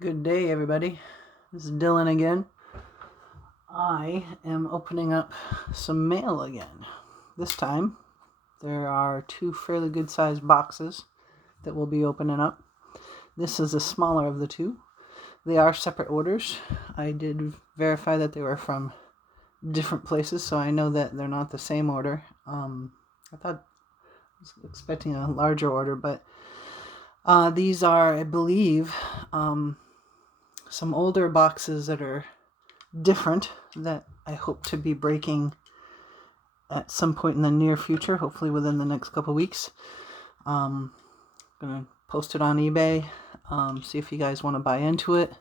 Good day, everybody. This is Dylan again. I am opening up some mail again. This time, there are two fairly good-sized boxes that we'll be opening up. This is the smaller of the two. They are separate orders. I did verify that they were from different places, so I know that they're not the same order. I was expecting a larger order, but these are, I believe, some older boxes that are different that I hope to be breaking at some point in the near future, hopefully within the next couple weeks. I'm going to post it on eBay, see if you guys want to buy into it.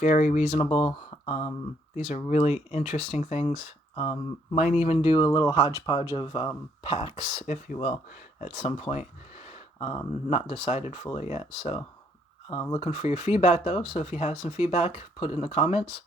Very reasonable. These are really interesting things. Might even do a little hodgepodge of packs, if you will, at some point. Not decided fully yet, so looking for your feedback though, so if you have some feedback, put it in the comments.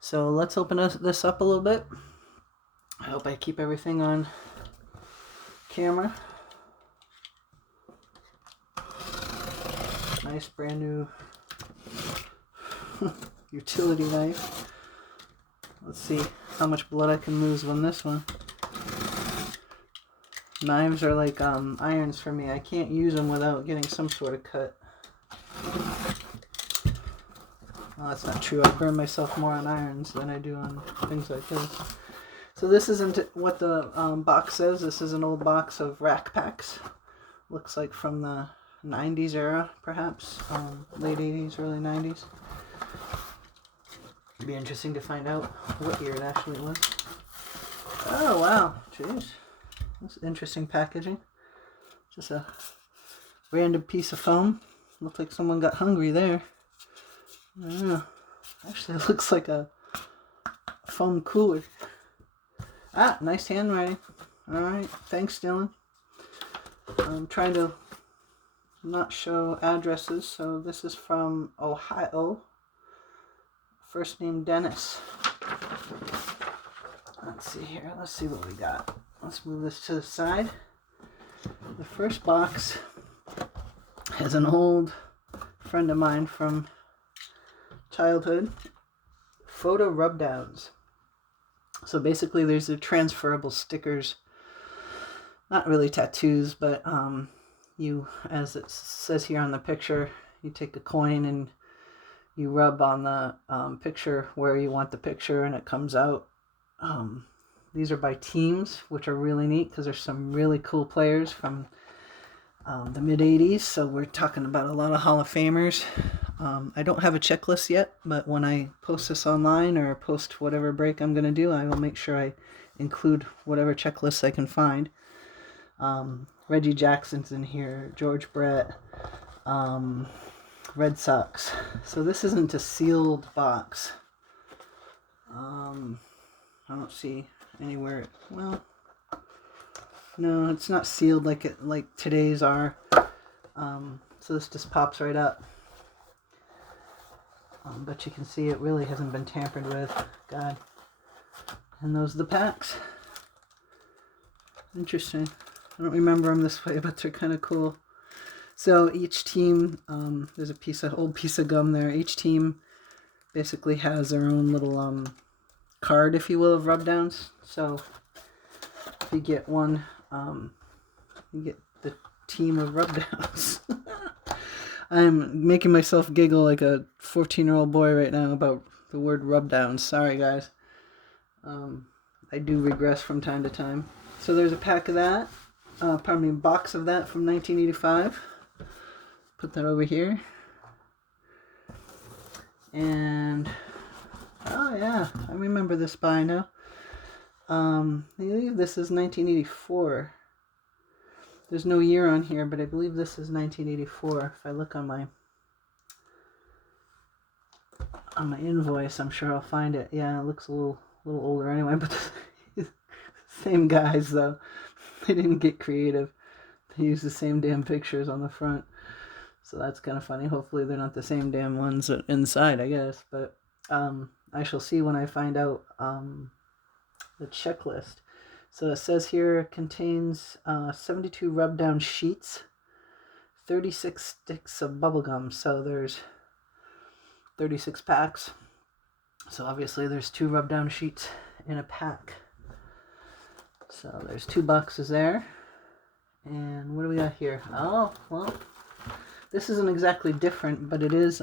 So let's open this up a little bit. I hope I keep everything on camera. Nice brand new utility knife. Let's see how much blood I can lose on this one. Knives are like irons for me. I can't use them without getting some sort of cut. Well, that's not true. I burn myself more on irons than I do on things like this. So this isn't what the box says. This is an old box of rack packs. Looks like from the 90s era, perhaps. Late 80s, early 90s. It'd be interesting to find out what year it actually was. Oh, wow. Jeez. That's interesting packaging. Just a random piece of foam. Looked like someone got hungry there. I don't know. Actually, it looks like a foam cooler. Ah, nice handwriting. Alright, thanks, Dylan. I'm trying to not show addresses, so this is from Ohio. First name Dennis. Let's see here. Let's see what we got. Let's move this to the side. The first box has an old friend of mine from childhood. Photo rub-downs. So basically there's the transferable stickers. Not really tattoos, but you, as it says here on the picture, you take a coin and you rub on the picture where you want the picture and it comes out. These are by teams, which are really neat because there's some really cool players from the mid-'80s. So we're talking about a lot of Hall of Famers. I don't have a checklist yet, but when I post this online or post whatever break I'm going to do, I will make sure I include whatever checklists I can find. Reggie Jackson's in here, George Brett, Red Sox. So this isn't a sealed box. I don't see anywhere. Well, no, it's not sealed like today's are. So this just pops right up. But you can see it really hasn't been tampered with. God. And those are the packs. Interesting. I don't remember them this way, but they're kind of cool. So each team, there's a old piece of gum there. Each team basically has their own little card, if you will, of rub-downs. So if you get one, you get the team of rub-downs. I'm making myself giggle like a 14-year-old boy right now about the word rub-downs. Sorry, guys. I do regress from time to time. So there's a pack of that. A box of that from 1985. Put that over here. And, oh yeah, I remember this by now. I believe this is 1984. There's no year on here, but I believe this is 1984. If I look on my invoice, I'm sure I'll find it. Yeah, it looks a little older anyway, but same guys though. They didn't get creative. They used the same damn pictures on the front. So that's kind of funny. Hopefully they're not the same damn ones inside, I guess. But I shall see when I find out the checklist. So it says here it contains 72 rub-down sheets, 36 sticks of bubble gum. So there's 36 packs. So obviously there's 2 rub down sheets in a pack. So there's 2 boxes there. And what do we got here? Oh, well, this isn't exactly different, but it is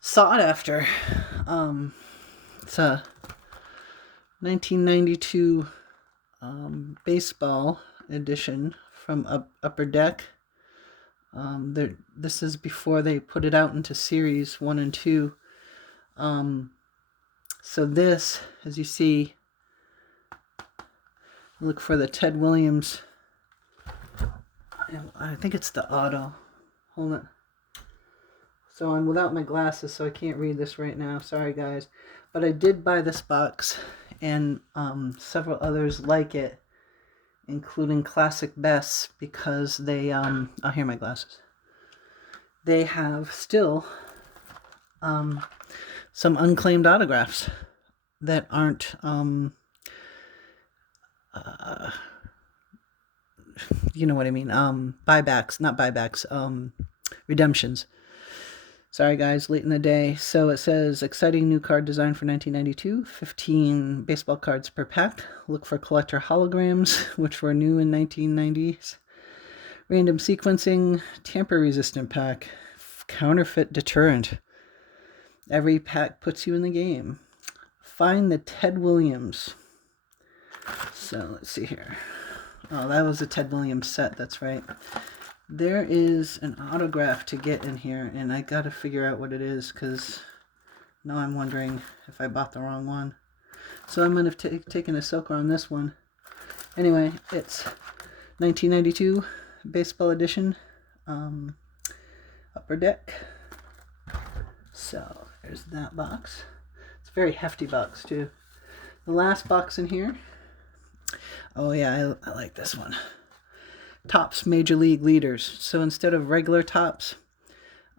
sought after. It's a 1992 baseball edition from Upper Deck. This is before they put it out into series 1 and 2. So this, as you see, look for the Ted Williams. I think it's the auto. Hold on. So I'm without my glasses, so I can't read this right now. Sorry, guys. But I did buy this box and several others like it, including Classic Bests, because they, oh, here are my glasses. They have still some unclaimed autographs that aren't, you know what I mean, buybacks, not buybacks, redemptions. Sorry guys, late in the day. So it says, exciting new card design for 1992, 15 baseball cards per pack. Look for collector holograms, which were new in 1990s. Random sequencing, tamper-resistant pack, counterfeit deterrent. Every pack puts you in the game. Find the Ted Williams. So let's see here. Oh, that was a Ted Williams set, that's right. There is an autograph to get in here, and I gotta figure out what it is, because now I'm wondering if I bought the wrong one. So I'm gonna have taken a soaker on this one. Anyway, it's 1992 baseball edition, Upper Deck. So there's that box. It's a very hefty box too. The last box in here. Oh yeah, I like this one. Topps Major League Leaders. So instead of regular Topps,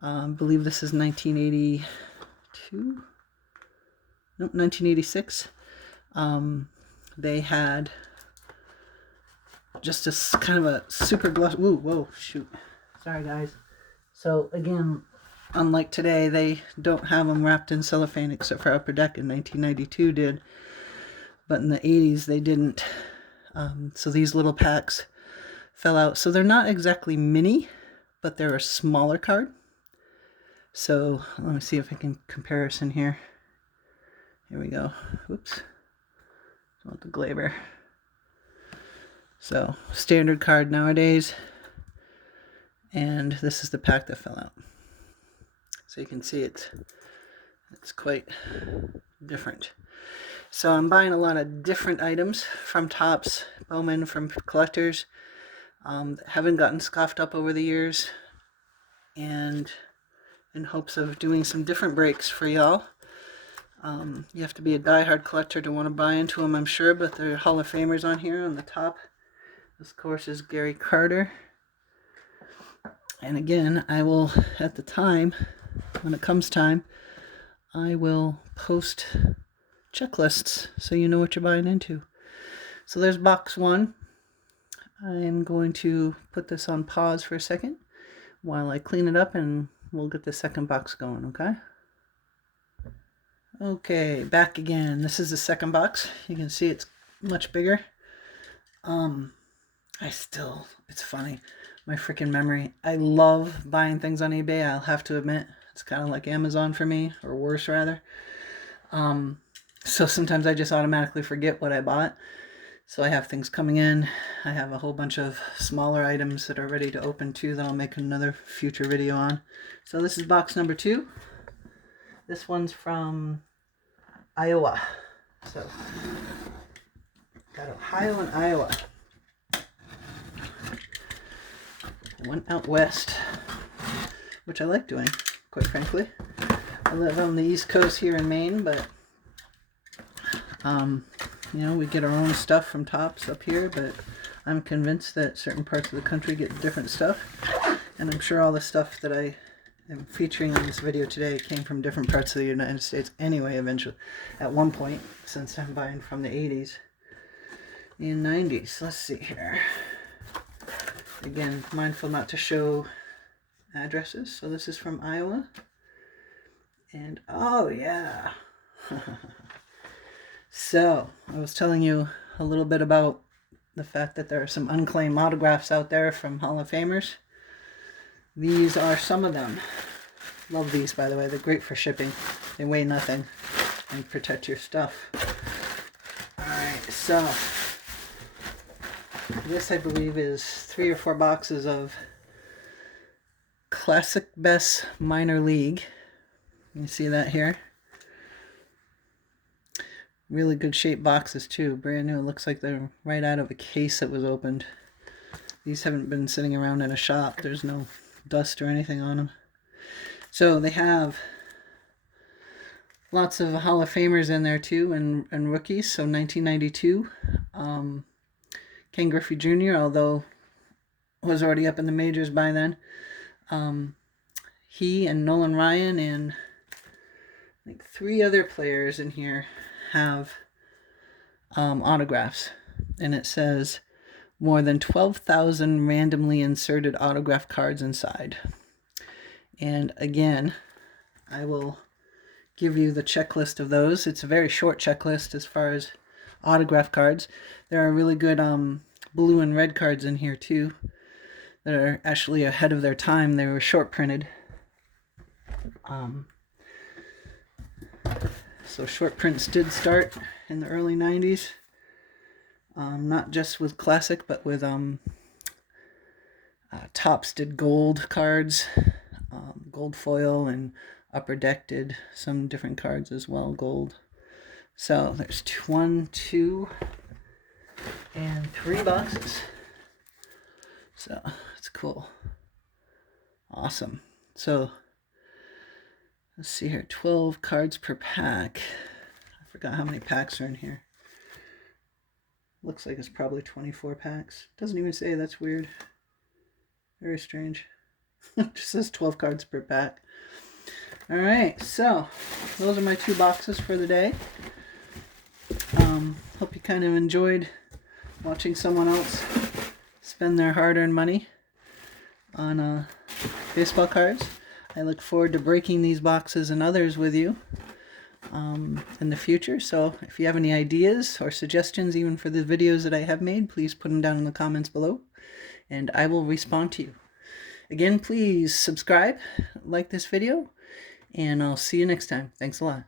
I believe this is 1982? Nope, 1986. They had just a kind of a super gloss. Ooh, whoa, shoot. Sorry, guys. So again, unlike today, they don't have them wrapped in cellophane except for Upper Deck in 1992 did. But in the 80s, they didn't. So these little packs fell out. So they're not exactly mini, but they're a smaller card. So let me see if I can comparison here. Here we go. Oops. Don't want the glaber. So standard card nowadays. And this is the pack that fell out. So you can see it's quite different. So I'm buying a lot of different items from Topps, Bowman, from collectors. Haven't gotten scoffed up over the years, and in hopes of doing some different breaks for y'all. You have to be a diehard collector to want to buy into them, I'm sure, but there are Hall of Famers on here on the top. This, of course, is Gary Carter. And again, I will, at the time, when it comes time, I will post checklists so you know what you're buying into. So there's box 1. I'm going to put this on pause for a second while I clean it up, and we'll get the second box going, okay? Okay, back again. This is the second box. You can see it's much bigger. It's funny, my freaking memory. I love buying things on eBay, I'll have to admit. It's kind of like Amazon for me, or worse rather. So sometimes I just automatically forget what I bought. So I have things coming in. I have a whole bunch of smaller items that are ready to open too that I'll make another future video on. So this is box number 2. This one's from Iowa. So got Ohio and Iowa. One out west, which I like doing, quite frankly. I live on the East Coast here in Maine, but you know, we get our own stuff from Topps up here, but I'm convinced that certain parts of the country get different stuff. And I'm sure all the stuff that I am featuring in this video today came from different parts of the United States anyway, eventually, at one point, since I'm buying from the 80s and 90s. Let's see here. Again, mindful not to show addresses. So this is from Iowa. And oh yeah. So I was telling you a little bit about the fact that there are some unclaimed autographs out there from Hall of Famers. These are some of them. Love these, by the way. They're great for shipping. They weigh nothing and protect your stuff. Alright, so this I believe is 3 or 4 boxes of Classic Best Minor League. You see that here? Really good shaped boxes too. Brand new. It looks like they're right out of a case that was opened. These haven't been sitting around in a shop. There's no dust or anything on them. So they have lots of Hall of Famers in there too, and rookies. So 1992, Ken Griffey Jr., although was already up in the majors by then. He and Nolan Ryan and I think 3 other players in here have autographs. And it says more than 12,000 randomly inserted autograph cards inside. And again, I will give you the checklist of those. It's a very short checklist as far as autograph cards. There are really good blue and red cards in here too that are actually ahead of their time. They were short printed. So short prints did start in the early 90s. Not just with Classic, but with Topps did gold cards, gold foil, and Upper Deck did some different cards as well, gold. So there's 1, 2, and 3 boxes. So it's cool. Awesome. So let's see here, 12 cards per pack. I forgot how many packs are in here. Looks like it's probably 24 packs. Doesn't even say, that's weird. Very strange. It just says 12 cards per pack. Alright, so those are my 2 boxes for the day. Hope you kind of enjoyed watching someone else spend their hard-earned money on baseball cards. I look forward to breaking these boxes and others with you in the future. So if you have any ideas or suggestions even for the videos that I have made, please put them down in the comments below and I will respond to you. Again, please subscribe, like this video, and I'll see you next time. Thanks a lot.